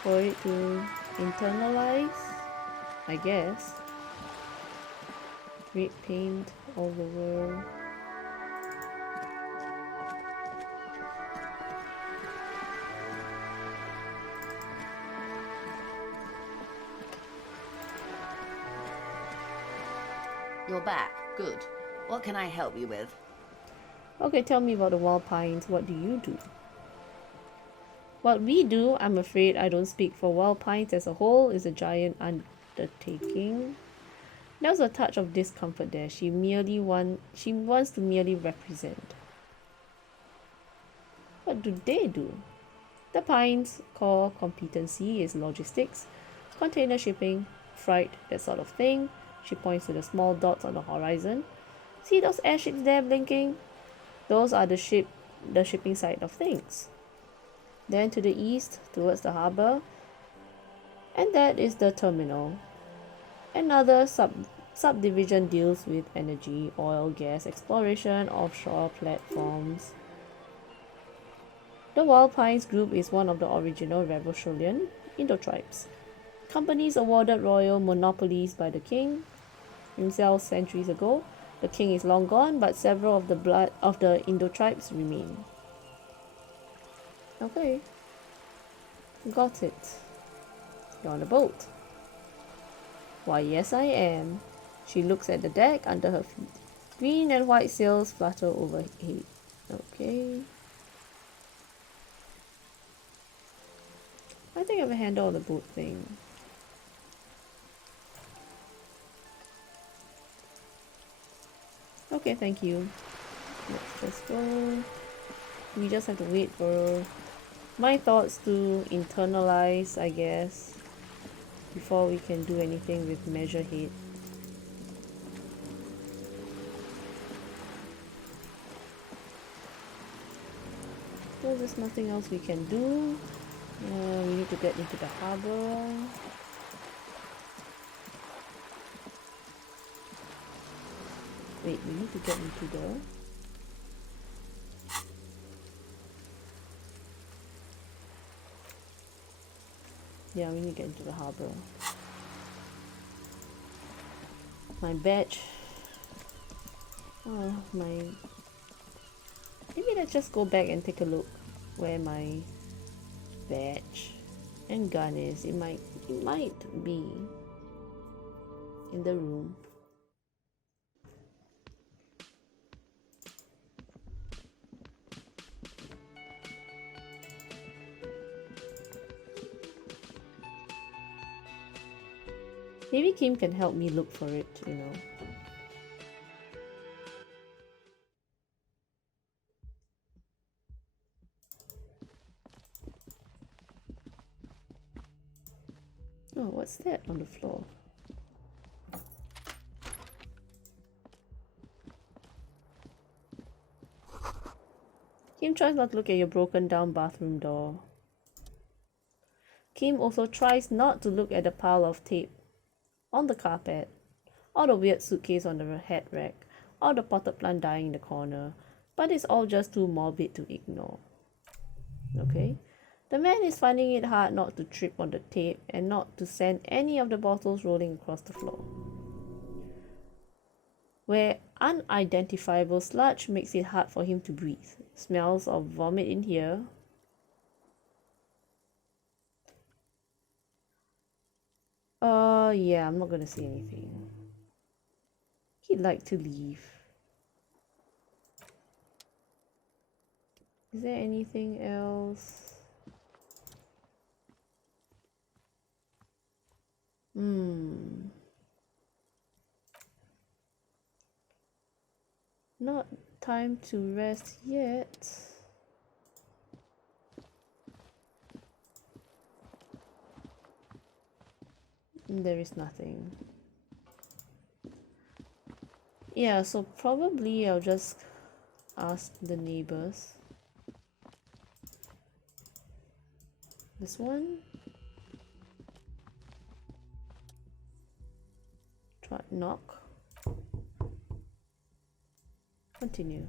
for it to internalize, I guess. Red paint all over. You're back. Good. What can I help you with? Okay, tell me about the wild pines. What do you do? What we do, I'm afraid I don't speak for wild pines as a whole, is a giant undertaking. There's a touch of discomfort there. She wants to merely represent. What do they do? The Pines' core competency is logistics, container shipping, freight, that sort of thing. She points to the small dots on the horizon. See those airships there blinking? Those are the shipping side of things. Then to the east, towards the harbor, and that is the terminal. Another subdivision deals with energy, oil, gas exploration, offshore platforms. The Wild Pines group is one of the original Rebellion Indo-tribes. Companies awarded royal monopolies by the king himself centuries ago. The king is long gone, but several of the blood of the Indo-tribes remain. Okay. Got it. You're on a boat. Why, yes I am. She looks at the deck under her feet. Green and white sails flutter overhead. Okay. I think I have a handle on the boat thing. Okay, thank you. Let's just go. We just have to wait for my thoughts to internalize, I guess, before we can do anything with Measurehead. So there's nothing else we can do. We need to get into the harbor. Wait, we need to get into the... Yeah, we need to get into the harbor. My badge. Oh, my... Maybe let's just go back and take a look where my badge and gun is. It might be in the room. Maybe Kim can help me look for it, you know. Oh, what's that on the floor? Kim tries not to look at your broken down bathroom door. Kim also tries not to look at the pile of tape on the carpet, or the weird suitcase on the head rack, or the potted plant dying in the corner, but it's all just too morbid to ignore. Okay? The man is finding it hard not to trip on the tape and not to send any of the bottles rolling across the floor. Where unidentifiable sludge makes it hard for him to breathe. Smells of vomit in here. Yeah, I'm not gonna say anything. He'd like to leave. Is there anything else? Not time to rest yet. There is nothing. Yeah, so probably I'll just ask the neighbors. This one? Try knock. Continue.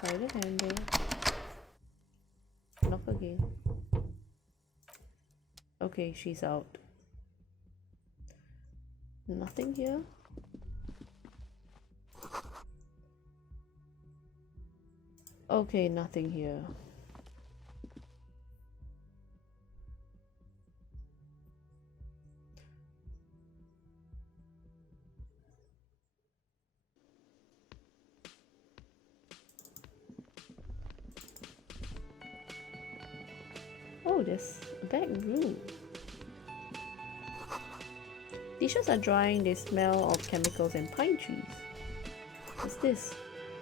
Try the handle. Knock again. Okay, she's out. Nothing here. Okay, nothing here. Oh, there's a back room. Dishes are drying, they smell of chemicals and pine trees. What's this?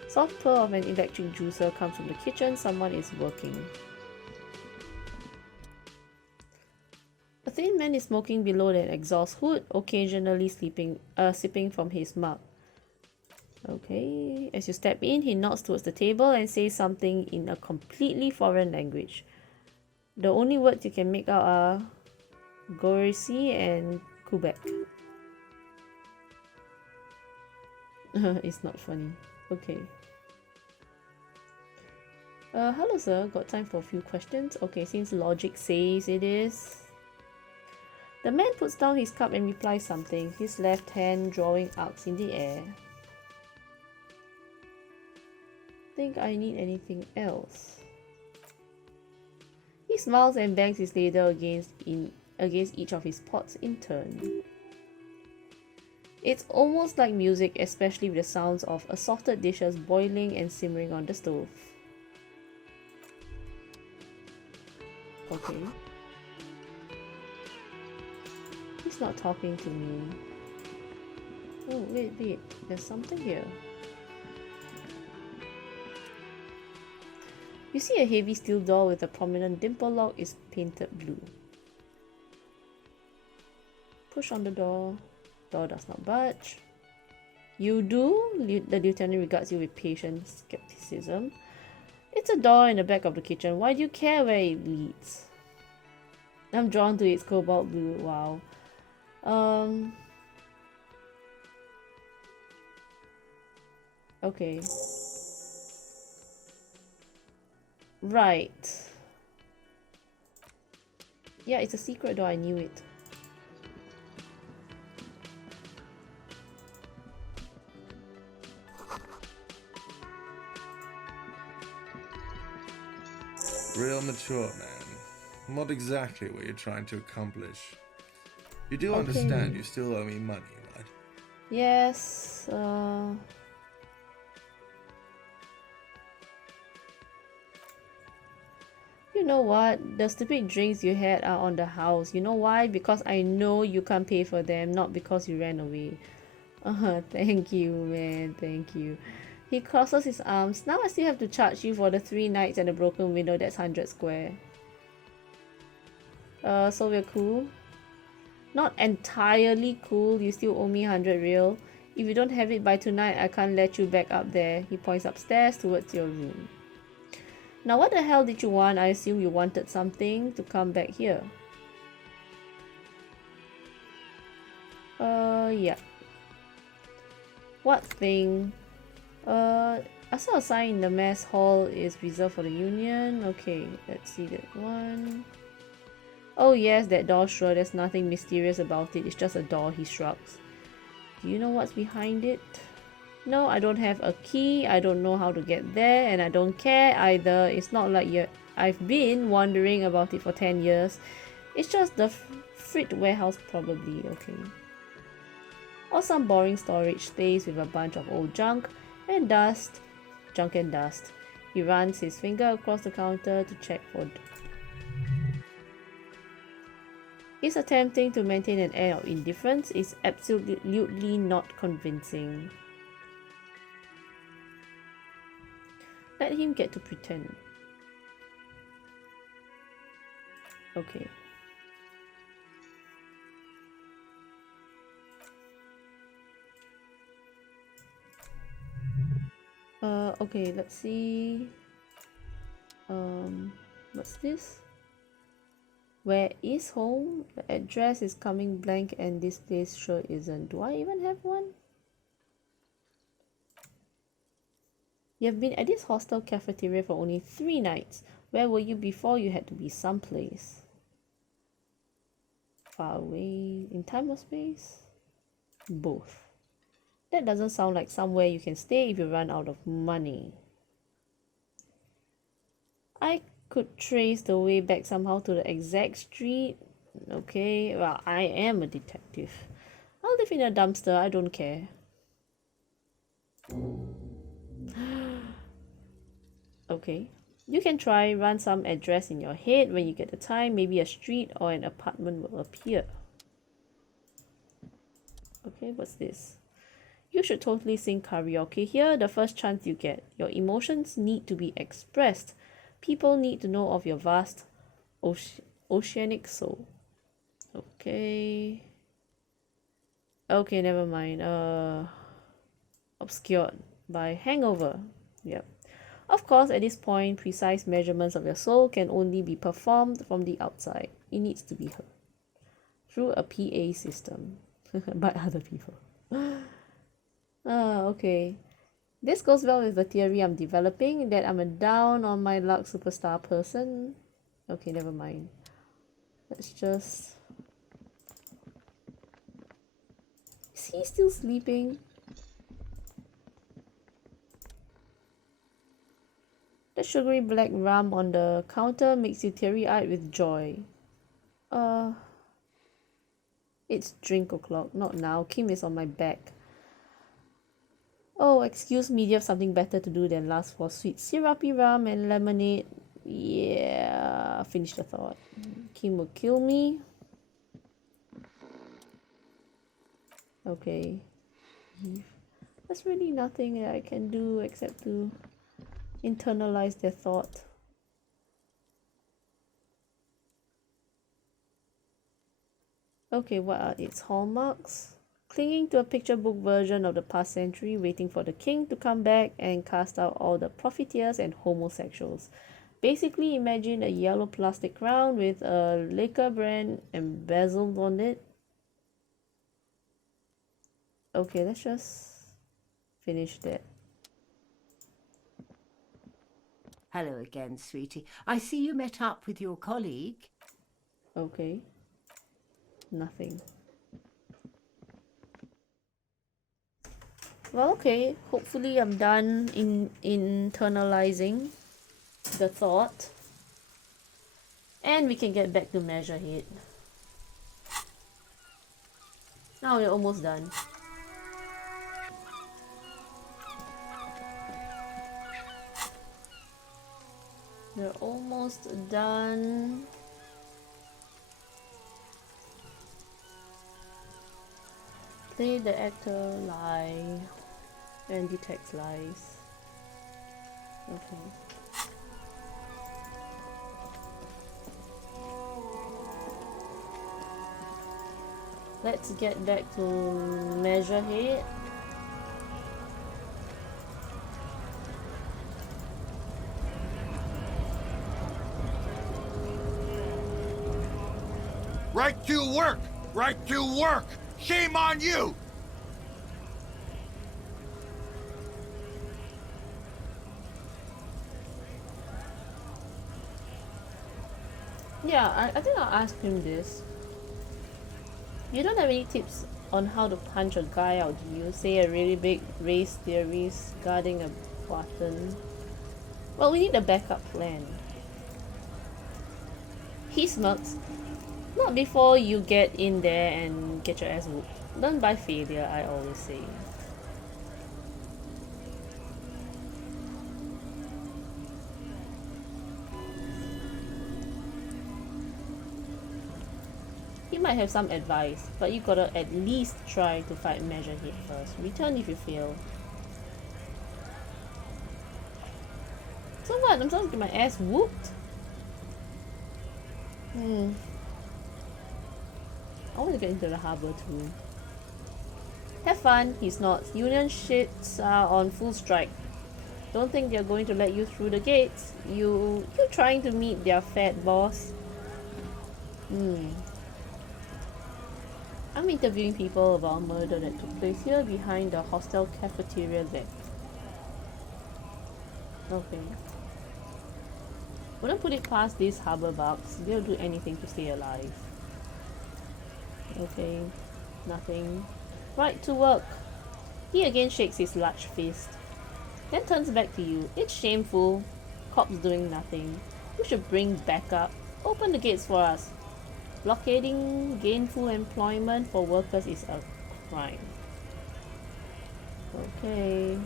Soft purr of an electric juicer comes from the kitchen. Someone is working. A thin man is smoking below an exhaust hood, occasionally sipping from his mug. Okay, as you step in, he nods towards the table and says something in a completely foreign language. The only words you can make out are Gorisi and Quebec. It's not funny. Okay. Hello sir, got time for a few questions? Okay, since logic says it is. The man puts down his cup and replies something, his left hand drawing arcs in the air. Think I need anything else? He smiles and bangs his ladle against each of his pots in turn. It's almost like music, especially with the sounds of assorted dishes boiling and simmering on the stove. Okay. He's not talking to me. Oh, wait. There's something here. You see a heavy steel door with a prominent dimple lock is painted blue. Push on the door. Door does not budge. You do? The lieutenant regards you with patient skepticism. It's a door in the back of the kitchen. Why do you care where it leads? I'm drawn to its cobalt blue. Wow. Okay. Right. Yeah, it's a secret door. I knew it. Real mature, man. What exactly were you trying to accomplish? You do Okay. understand you still owe me money, right? Yes, you know what? The stupid drinks you had are on the house. You know why? Because I know you can't pay for them, not because you ran away. Thank you, man. Thank you. He crosses his arms. Now I still have to charge you for the 3 nights and the broken window. That's 100 square. So we're cool? Not entirely cool. You still owe me 100 real. If you don't have it by tonight, I can't let you back up there. He points upstairs towards your room. Now what the hell did you want? I assume you wanted something to come back here. Yeah. What thing? I saw a sign in the mess hall is reserved for the union. Okay, let's see that one. Oh yes, that door, sure, there's nothing mysterious about it. It's just a door, he shrugs. Do you know what's behind it? No, I don't have a key. I don't know how to get there, and I don't care either. It's not like I've been wondering about it for 10 years. It's just the freight warehouse probably, okay. Or some boring storage space with a bunch of old junk and dust. Junk and dust. He runs his finger across the counter to check for... He's attempting to maintain an air of indifference. It's absolutely not convincing. Let him get to pretend. Okay. Okay, let's see. What's this? Where is home? The address is coming blank and this place sure isn't. Do I even have one? You've been at this hostel cafeteria for only 3 nights. Where were you before? You had to be someplace. Far away, in time or space? Both. That doesn't sound like somewhere you can stay if you run out of money. I could trace the way back somehow to the exact street. Okay, well, I am a detective. I'll live in a dumpster, I don't care. Okay. You can try, run some address in your head. When you get the time, maybe a street or an apartment will appear. Okay, what's this? You should totally sing karaoke here the first chance you get. Your emotions need to be expressed. People need to know of your vast oceanic soul. Okay. Okay, never mind. Obscured by hangover. Yep. Of course, at this point, precise measurements of your soul can only be performed from the outside. It needs to be heard through a PA system by other people. Okay. This goes well with the theory I'm developing that I'm a down on my luck superstar person. Okay, never mind. Let's just... Is he still sleeping? The sugary black rum on the counter makes you teary-eyed with joy. It's drink o'clock, not now. Kim is on my back. Oh, excuse me, do you have something better to do than last for sweet syrupy rum and lemonade? Yeah, finish the thought. Kim will kill me. Okay. There's really nothing that I can do except to internalize their thought. Okay, what are its hallmarks? Clinging to a picture book version of the past century, waiting for the king to come back and cast out all the profiteers and homosexuals. Basically, imagine a yellow plastic crown with a liquor brand embezzled on it. Okay, let's just finish that. Hello again, sweetie. I see you met up with your colleague. Okay. Nothing. Well, okay. Hopefully I'm done in internalizing the thought. And we can get back to Measurehead. Now we're almost done. We're almost done. Play the actor lie and detect lies. Okay. Let's get back to Measurehead. Right to work! Right to work! Shame on you! Yeah, I think I'll ask him this. You don't have any tips on how to punch a guy out, do you? Say a really big race theories guarding a button. Well, we need a backup plan. He smirks. Not before you get in there and get your ass whooped. Learn by failure, I always say. He might have some advice, but you gotta at least try to fight Measurehead first. Return if you fail. So what? I'm supposed to get my ass whooped? I want to get into the harbor too. Have fun, he snorts. Union shits are on full strike. Don't think they're going to let you through the gates. You trying to meet their fat boss? I'm interviewing people about a murder that took place here behind the hostel cafeteria there. Okay. Wouldn't put it past these harbor bugs. They'll do anything to stay alive. Okay. Nothing. Right, to work. He again shakes his large fist. Then turns back to you. It's shameful. cops doing nothing. We should bring backup. Open the gates for us. Blockading gainful employment for workers is a crime. Okay.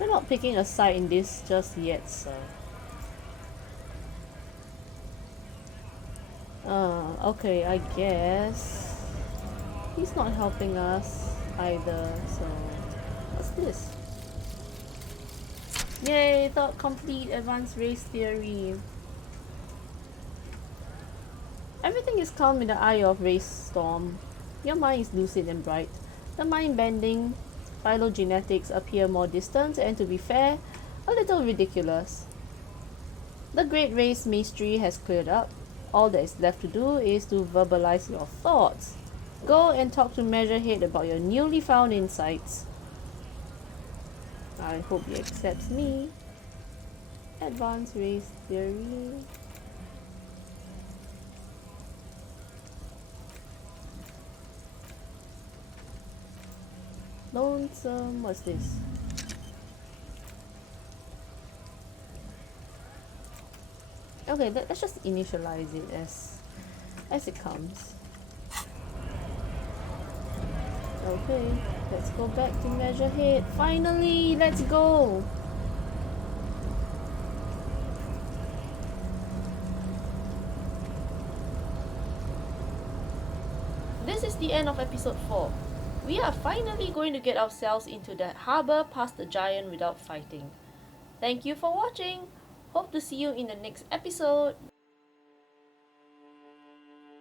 We're not picking a side in this just yet, sir. Okay, I guess he's not helping us either, so what's this? Yay, thought complete advanced race theory. Everything is calm in the eye of race storm. Your mind is lucid and bright. The mind-bending phylogenetics appear more distant and, to be fair, a little ridiculous. The great race mystery has cleared up. All that is left to do is to verbalize your thoughts. Go and talk to Measurehead about your newly found insights. I hope he accepts me. Advanced race theory. Lonesome, what's this? Okay, let's just initialize it as it comes. Okay, let's go back to Measurehead. Finally, let's go! This is the end of episode 4. We are finally going to get ourselves into the harbour past the giant without fighting. Thank you for watching! Hope to see you in the next episode!